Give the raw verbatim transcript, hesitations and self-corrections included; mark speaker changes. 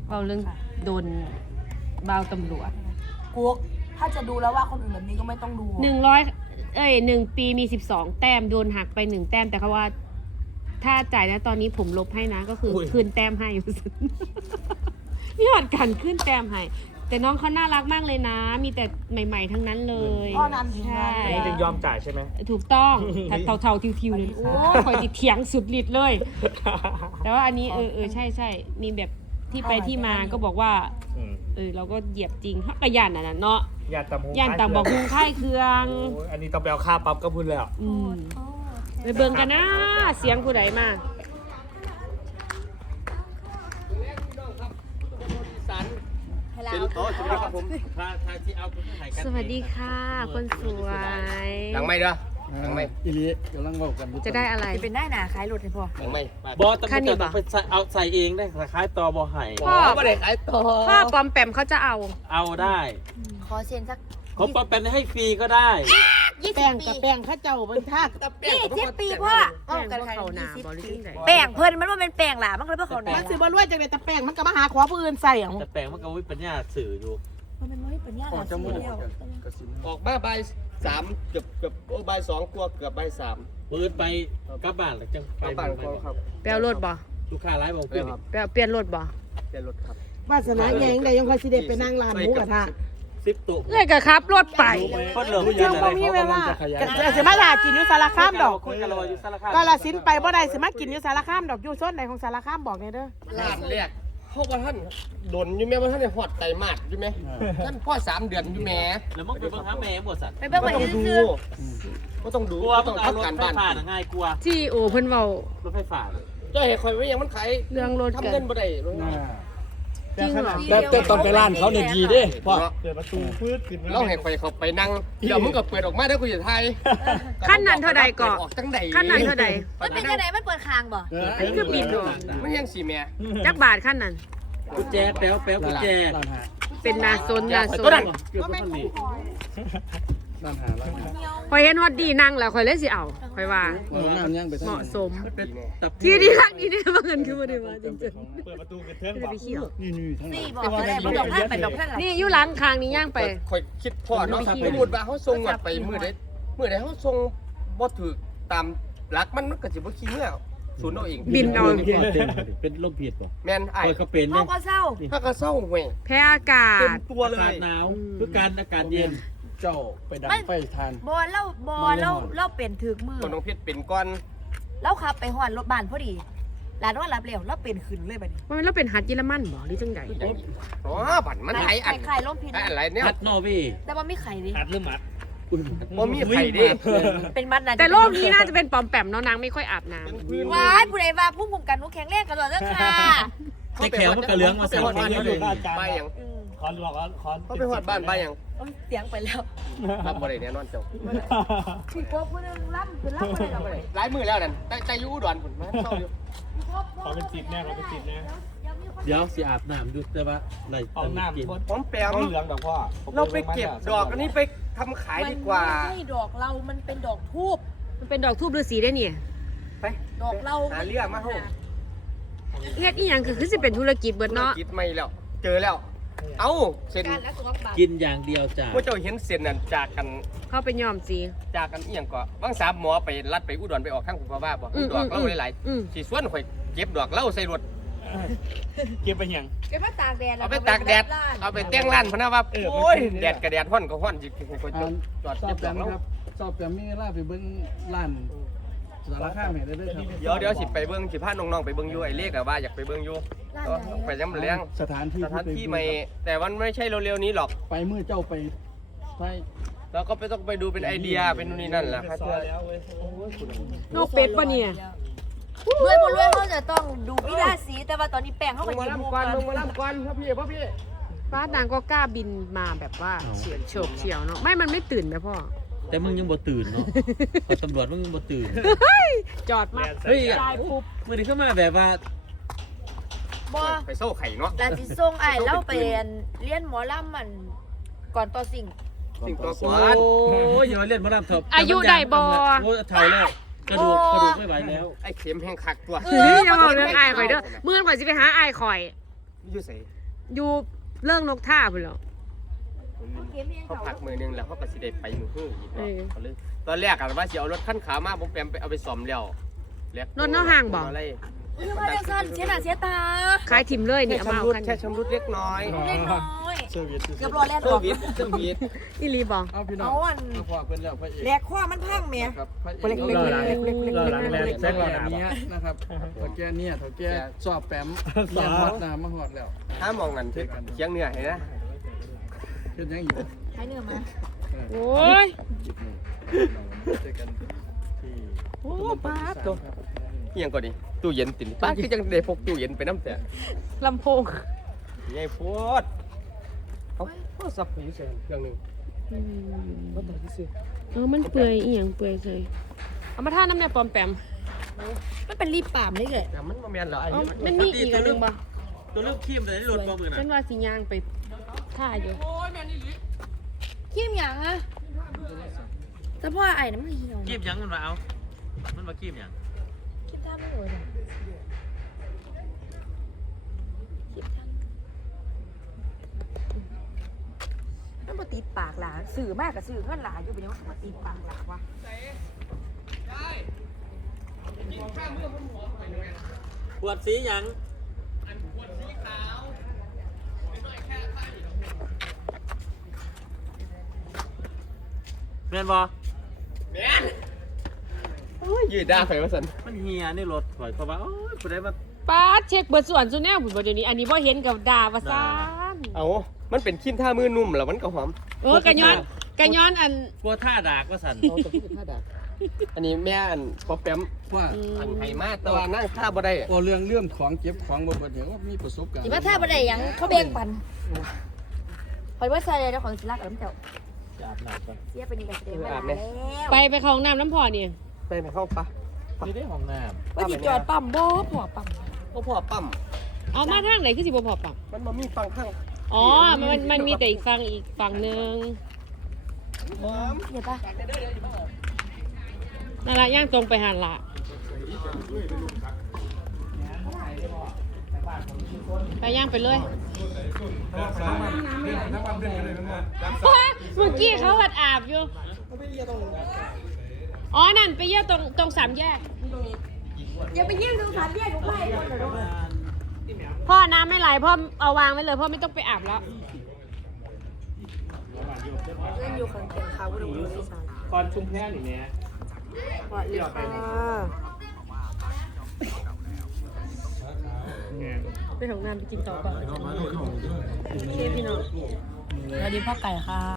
Speaker 1: เราเรื่องโดนบ่าวตำรวจ
Speaker 2: กุ๊กถ้าจะดูแล้วว่าคนอื่นแบบนี้ก็ไม่ต้องดู
Speaker 1: หนึ่งร้อยเอ้ยหนึ่งปีมีสิบสองแต้มโดนหักไปหนึ่งแต้มแต่เขาว่าถ้าจ่ายนะตอนนี้ผมลบให้นะก็คือคืนแต้มให้นี่หอดกันขึ้นแต้มให้แต่น้องเขาน่ารักมากเลยนะมีแต่ใหม่ๆทั้งนั้นเลย
Speaker 2: พ่อนันใช่
Speaker 3: อันนี้จึงยอมจ่ายใช่ไหม
Speaker 1: ถูกต้องถ้าเทาๆทิวๆเลยโอ้คอยติดเถียงสุดฤทธิ์เลยแต่ว่าอันนี้เออเออใช่ใช่มีแบบที่ไปที่มาก็บอกว่าเออเราก็เหยียบจริงฮักกระยานน่ะเนาะ
Speaker 3: ยานตำหง
Speaker 1: ยานตำบอกหุงค่ายเครื่อง
Speaker 3: อันนี้ต้องไปเอาค่าปั๊บก็พูดแล้ว
Speaker 1: อืมไปเบิ่งกันนะเสียงผู้ใดมาสวัสดีค่ะคนสวย
Speaker 4: หลังไม่เด้อหลังไม่
Speaker 5: อีลีกำลังบอกกัน
Speaker 1: จะได้อะไร
Speaker 2: จะเป็นได้หนาขายรถให้พ่อ
Speaker 4: หลังไม่
Speaker 3: บอต้องจะไปเอาใส่เองได้คล้ายตอบอไห่
Speaker 1: พ่อ
Speaker 4: ไม่ได้ขายต่อ
Speaker 1: พ่อปอมแปมเขาจะเอา
Speaker 3: เอาได้
Speaker 2: ขอเซ็นสัก
Speaker 3: เขาปอมแปมให้ฟรีก็ได้
Speaker 2: แป้งกับแป้งข้าเจ้าบนท่านี่เจ็ดปีพ่อ
Speaker 1: แป้งก็เขาหนาบริสุทธิ์
Speaker 2: แป้งเพิ่นมันว่าเป็นแป้งหล่ะมันก็เลยเพื่อเขาหนามันสิบ่รวยจังเลยแต่แป้งมันก็มาหาขอผู้อื่นใส่อย่าง
Speaker 3: แต่แป้งมันก็วิปัญญาสื่ออยู่
Speaker 2: มันเป็นวิปัญญาหล่ะสื่อเดียว
Speaker 4: ออกมาใบสามเกือบเกือบโอ้ใบสองกลัวเกือบใบสาม
Speaker 3: เปิดไปกลับบ้านหรือจัง
Speaker 4: ไปบ้านครับ
Speaker 1: เปลี่ยนรถบ่
Speaker 3: ลูกค้าไลฟ์บอกเปลี่ยน
Speaker 1: เปลี่ยนรถบ่
Speaker 4: เปลี่ยนรถครับ
Speaker 2: วาสนาแยงได้ยังคอยสิเด็ดไปนั่งร้านหมูกระทะ
Speaker 3: สิบตัว
Speaker 1: เลยก็ขับรถไป
Speaker 3: คนเหลือผู้หญิงอะไรเขากำลังจะขยาย
Speaker 2: จะสิมาลากินอยู่สารคามดอก
Speaker 3: คุยกันเราอยู่สารคาม
Speaker 2: ก็ละสินไปบ่ได้สิมากินอยู่สารคามดอกอยู่โซนไหนของสารคามบอกไงเด้อ
Speaker 4: ร้านแรกเขาว่าท่านโดนอยู่แม่ว่าท่านเนี่ยหอดไตมาดอยู่ไหมท่านพ่อสามเดือนอยู่แม่
Speaker 3: แล้วมึงไปเบิ่งหาแม่หมดสัตว์
Speaker 2: ไปเบิ่งไป
Speaker 4: ดูก็ต้องดู
Speaker 3: กลัวต้องเอารถไฟฟ้าง่ายกลัว
Speaker 1: ที่โอเพิ่นเว้าร
Speaker 3: ถไฟฟ้า
Speaker 4: เจ้าเห็นคอยไว้ยังมันขาย
Speaker 1: เรื่องรถ
Speaker 4: ทำเงินบ่ได้
Speaker 1: จริงเหรอ
Speaker 5: แต่แต่ตอนไปร้านเขาเนี่ยดีเด้พ่อ
Speaker 4: เปิดประตูพืดขึ้นเราเห็นคอยเขาไปนั่งเดี๋ยวมึงก็เปิดออกมาได้กูจะไทย
Speaker 1: ขั้นนั้นเท่าใดก่อขั้นนั้นเท่าใด
Speaker 2: มันเป็นยังไงมันเปิดคางบ่
Speaker 1: อันนี้คือบินเหรอ
Speaker 4: ไม่ยังสีแม่
Speaker 1: จักบาทขั้นนั้น
Speaker 3: กุญแจแป๊วแป๊วกุญแจ
Speaker 1: เป็นนาซนนาซนคอยเห็นฮอตดีนั่งแล้วคอยเล่นสิเอาคอยว่าเหมาะสมที่ดีรักนี่ได้มาเงินคือมาได้มาจริงๆ
Speaker 3: เปิดประตูกระเทิง
Speaker 1: ไปเที่ยว
Speaker 5: นี่นี่ทั้ง
Speaker 2: นี่บอกอะไรมันดอกท่านไปดอกท่าน
Speaker 1: นี่อยู่ร้านคางนี่ย่างไป
Speaker 4: คอยคิดพ่อเนาะสมมติว่าเขาส่งไปมือใดมือใดเขาส่งบ่ถือตามหลักมันมันก็สิบ่ขี้เมื่อศูนย์เอาเอง
Speaker 1: บินเอา
Speaker 3: เป็นลมพิษป่ะ
Speaker 4: แม่นไอ้
Speaker 3: เขาเป็น
Speaker 2: เนี่ยเขาก็เศร้า
Speaker 4: เขาก็เศร้าเว้ย
Speaker 1: แพ้อากาศ
Speaker 4: เต็มตัวเลย
Speaker 3: อากาศหนาวคือการอากาศเย็น
Speaker 5: เจ้าไปดังไฟทาน
Speaker 2: บอเล่าบอเล่าเล่าเป็นถึกมือ
Speaker 4: คนน้องเพชรเป็นก้อน
Speaker 2: เล่าขับไปหอนรถบ้านพอดีหลานว่ารับเร็วเล่าเป็นขึ้นเลยแบบนี้
Speaker 1: ว่ามันเราเป็นฮัดเยอรมันบ่หรือจังได
Speaker 4: อ๋อบั่นมันไข่อัด
Speaker 2: ไข่ล้มพิษ
Speaker 4: อะไรเนี่ย
Speaker 3: ฮัดนอร์เวย์
Speaker 2: แต่ว่ามีไข่ดิ
Speaker 3: ฮัดหรือมัด
Speaker 4: บ่มีไข่ดิ
Speaker 2: เป็นมัดนะ
Speaker 1: แต่โลกนี้น่าจะเป็นปอมแปมเนาะนางไม่ค่อยอาบน้
Speaker 2: ำว้ายผู้ใดว่าผู้คุมกันผู้แข็งแรงกันหรอเจ้าค่ะ
Speaker 3: ไม่แข็งมันกระเลื้องมาใส่
Speaker 4: บ้านอยู่ไปยัง
Speaker 3: คอนบอกว่าคอน
Speaker 4: เขาไปหอดบ้านไปยัง
Speaker 2: เสียงไปแล้ว
Speaker 4: รับบ่ได้แน่นอนเจ้า
Speaker 2: พี่โก้ผู้นึงรับคือรับบ่ได้หรอก
Speaker 4: หลายมือแล้วนั่นแต่ใจอยู่อุดรพุ่นมาเศร้าอยู่
Speaker 3: เขาเป็นจิตแน่เขาเป็นจิตแน่
Speaker 5: เดี๋ยวสิอาบน้ำดูแต่ว่าอะไร
Speaker 3: เอาน้ำกิน
Speaker 4: พร้อมแปม
Speaker 3: เหลืองแบบพ่อ
Speaker 4: เราไปเก็บดอกอันนี้ไปทำขายดีกว่า
Speaker 2: มันไม่ใช่ดอกเรามันเป็นดอกทูบ
Speaker 1: มันเป็นดอกทูบฤาษีได้เนี่ย
Speaker 4: ไป
Speaker 2: ดอกเรา
Speaker 4: หาเรื่องมาห้อง
Speaker 1: เฮ็ดอีหยังคือคือสิเป็นธุรกิจเบิดเนาะ
Speaker 4: ธุรกิจไม่แล้วเจอแล้วเอ้าเส้น
Speaker 3: กินอย่างเดียวจ้า
Speaker 4: พวกเจ้าเห็นเส้นนั่นจากกัน
Speaker 1: เข้าไปยอมสี
Speaker 4: จากกันอีหยังก็บางสามหมอไปรัดไปอุดรไปออกข้างคุณพ่อว่าบ่ดอกเล่าหลายๆสิส่วนข่อยเก็บดอกเล่าใส่รถ
Speaker 3: เก็บไปยัง
Speaker 2: เก็บมาตากแดด
Speaker 4: เอาไปตากแดดเอาไปแต่งร้านพนะว่าโอ้ยแดดกระแดดฮ้อนก็ฮ้อนสิข่อยจอดเก็บดอกแล้ว
Speaker 5: ชอบแต่มีลาไปเบิ่งร้านสารคามให้ได้เด้อครับ
Speaker 4: เดี๋ยวเดี๋ยวสิไปเบิ่งสิพาน้องๆไปเบิ่งอยู่ไอ้เลขอะว่าอยากไปเบิ่งอยู่ไปย้ำเลี้ยง
Speaker 5: สถานที่
Speaker 4: สถานที่ใหม่แต่มันไม่ใช่เร็วๆนี้หรอก
Speaker 5: ไปมือเจ้าไปไป
Speaker 4: แล้วก็ไปต้องไปดูเป็นไอเดียเป็นนู่นนี่นั่นแหละครับ
Speaker 1: โนเป็ดป่ะเนี่ย
Speaker 2: รวยบ่รวยเขาจะต้องดูพิราศีแต่ว่าตอนนี้แป้งเขาไป
Speaker 4: ลงมาล่ำก่อนลงมาล่ำก่อนครับพี่พ่อพี่
Speaker 1: ป้านางก็กล้าบินมาแบบว่าเฉียดโฉบเฉี่ยวเนาะไม่มันไม่ตื่นไหมพ่อ
Speaker 3: แต่มึงยังบ่ตื่นเนาะตำรวจมึงยังบ่ตื่น
Speaker 1: จอดมา
Speaker 3: เฮ้ยปุ๊บมือนี้เข้ามาแบบว่า
Speaker 2: บ่
Speaker 4: ไปโซ่ไข่เนาะ
Speaker 2: ลาสิส่งไอ้เล่าไปเรียนหมอลำมันก่อนต่อสิ่ง
Speaker 4: สิ่งต่อก่
Speaker 3: อนโอ้ยอย่าเล่นหมอลำเถอะ
Speaker 1: อายุได้บ่
Speaker 3: โอ้เฒ่าแล้วกระดูกกระดูกไม่ไหวแล้ว
Speaker 4: ไอ้เข็มแห้งคักตัว
Speaker 1: เฮ้ยอย่าบอกเรื่องอายข่อยเด้อมื้อข่อยสิไปหาอายข่อย
Speaker 4: อยู่ไส
Speaker 1: อยู่เรื่องนกท่าพุ่นแล้ว
Speaker 4: เขาพักมือนึงแล้วเขาก็สิได้ไปมือฮื้ออีก
Speaker 1: เอ
Speaker 4: เนาะ
Speaker 1: อ
Speaker 4: เขาเลยตอนแรกอะว่าสิเอารถคันขาวมาผมแปมไปเอาไปซ่อมแล้วแล้ว
Speaker 1: รถเนาะห่างบ่
Speaker 4: อะไร
Speaker 2: อุ้ยมาจังซั่นเสียหน้าเสียตา
Speaker 1: ขายถิ่มเลยนี่
Speaker 4: แค่
Speaker 1: เอามา
Speaker 4: ชำรุ
Speaker 1: เอา
Speaker 4: ด
Speaker 1: กัน
Speaker 4: แค่ชำรุดเล็กน้อย
Speaker 2: เล็กน้อย
Speaker 5: เซอร์วิส
Speaker 2: เกือบรอแล่น
Speaker 4: เซ
Speaker 2: อ
Speaker 4: อ
Speaker 2: อก
Speaker 4: ร์วิสเซอร์วิส
Speaker 1: อีหลีบ่
Speaker 5: เอาพี่น้อง
Speaker 2: เอาอัน
Speaker 5: เอาพอเป็นแล้วพระเอก
Speaker 2: แหลกข้อมันพังแม่
Speaker 5: ครับพระเอก
Speaker 2: เล็กๆ
Speaker 3: รอหลัง
Speaker 2: เล็กๆเล็กๆ
Speaker 3: รอหลังแลน
Speaker 5: เแซ
Speaker 3: แซ
Speaker 5: ก
Speaker 3: ก
Speaker 5: แบ
Speaker 3: รอบ หนา
Speaker 5: นี้นะครับเถาแก่เนี่ยเถาแก่สอบแปมเรียนฮอดนามาฮอดแล้ว
Speaker 4: ถ้ามองนั่นเคียงเหนือเห็นนะ
Speaker 5: เฮ็ดหยังอีก
Speaker 2: ใช้เนื้อมา
Speaker 1: โอ้ย
Speaker 5: เจอกันที่
Speaker 4: โอ้ป้าดตัวเฮียงก่อนดิตู้เย็นติดป้าดคือจังได้พกตู้เย็นไปน้ำแต่
Speaker 1: ลำโพง
Speaker 4: ใหญ่โพดเอาโทรศัพท์ผมอยู่ใส่เครื่องหนึง
Speaker 1: อืม
Speaker 4: บ่ต้องซื้อ
Speaker 1: เออมันเปื่อยอีหยังเปื่อยใส่เอามาท่าน้ำเนี่ยปลอมแปม
Speaker 2: มันเป็นรีบปามเลยเลย
Speaker 4: แต่มันบ่แม่นหรอกไอ้
Speaker 1: เอา
Speaker 4: นี่
Speaker 1: มันมีอีกอันหนึงบ่
Speaker 3: ตัวเลือกครีมแต่ได้รถบ่มือน่ะ
Speaker 1: ฉันว่าสิย่างไปท่าอยู่
Speaker 2: ขี้มหยังอะแต่พ่อไอ้น้ำมันเหี่ยว
Speaker 3: ครีมหยังมันมาเอามันมาครีมหยัง
Speaker 2: ขี้มท่าไม่เลยนะขี้มท่ามันมาติดปากหลาสื่อมากกับสื่อเงินหลาอยู่เป็นยังไงมาติดปากหลาวะ
Speaker 3: ขวดสีหยังแม่นบ่
Speaker 4: โอ้ยยืดด้าไปว่าซั่น
Speaker 3: มันเฮียในรถถอยเพราะว่าโอ้ยผู้ใดมา
Speaker 1: ป้าดเช็คเบิดส่วนส่วนแนวพุ่นบ่เดี๋ยวนี้อันนี้บ่เห็นกับดาว่าซ่าน
Speaker 4: เอามันเป็นขี้มท่ามือนุ่มแล้วมันก็หอม
Speaker 1: เออกะย้อนกะย้อนอัน
Speaker 3: กลัวท่าดากว่าสั่น
Speaker 4: เอาตัวท่าดาอันนี้แม่อันพอแปม
Speaker 5: ว่า
Speaker 1: อืม
Speaker 4: อันไห้มาแต่ว่านั่งท่าบ่ได้
Speaker 5: โอเรื่องเรื่องของเก็บของบ่เบิดเดี๋ยวว่ามีประสบการณ์
Speaker 2: จิมาท่าบันไดยังเขาเบ่งปันคอยว่าใส่เลยแล้วของศิลากับน้ำเจ้า
Speaker 3: อาบน้ำก่อน
Speaker 2: เสียเป็นอีกแบบเดิมแล้ว
Speaker 1: ไปไปเข้าห้องน้ำน้ำพอนี่
Speaker 4: ไปไปเข้าปะ
Speaker 3: นี่ได้ห้องน้
Speaker 2: ว่าที่จอดปั๊มบ่ผัวปั๊ม
Speaker 4: พ่อพ่อปั๊ม
Speaker 1: เอามาทางไหนคือสิบ่พอปัง
Speaker 4: มันมามีฟังข้าง
Speaker 1: อ๋อมันมันมันมีแต่อีกฝั่งอีกฝั่งหนึง
Speaker 4: หอม
Speaker 2: เห็นปะ
Speaker 1: นั่นละย่างตรงไปหันละไปย่างไปเลยเมื่อกี้เขาวัดอาบอยู่อ๋อนั่นไปเยี่ยวตรงตรงสามแยก
Speaker 2: อย่าไปยื่นตรงสามแยกของไพ่คนเดี๋ยว
Speaker 1: พ่อน้ำไม่ไหลพ่อเอาวางไว้เลยพ่อไม่ต้องไปอาบแล้ว
Speaker 2: เล่นอยู่ข้างเคียงเขาก็ดูดีไซน์
Speaker 3: ำก่อนชุมแพ้นี่แม่
Speaker 2: พอเรียบร้อย
Speaker 1: ไปของน้ำไปกินต่อก่อนโอเคพี่น้อง
Speaker 2: สวัสดีพ่อไก่ค่ะ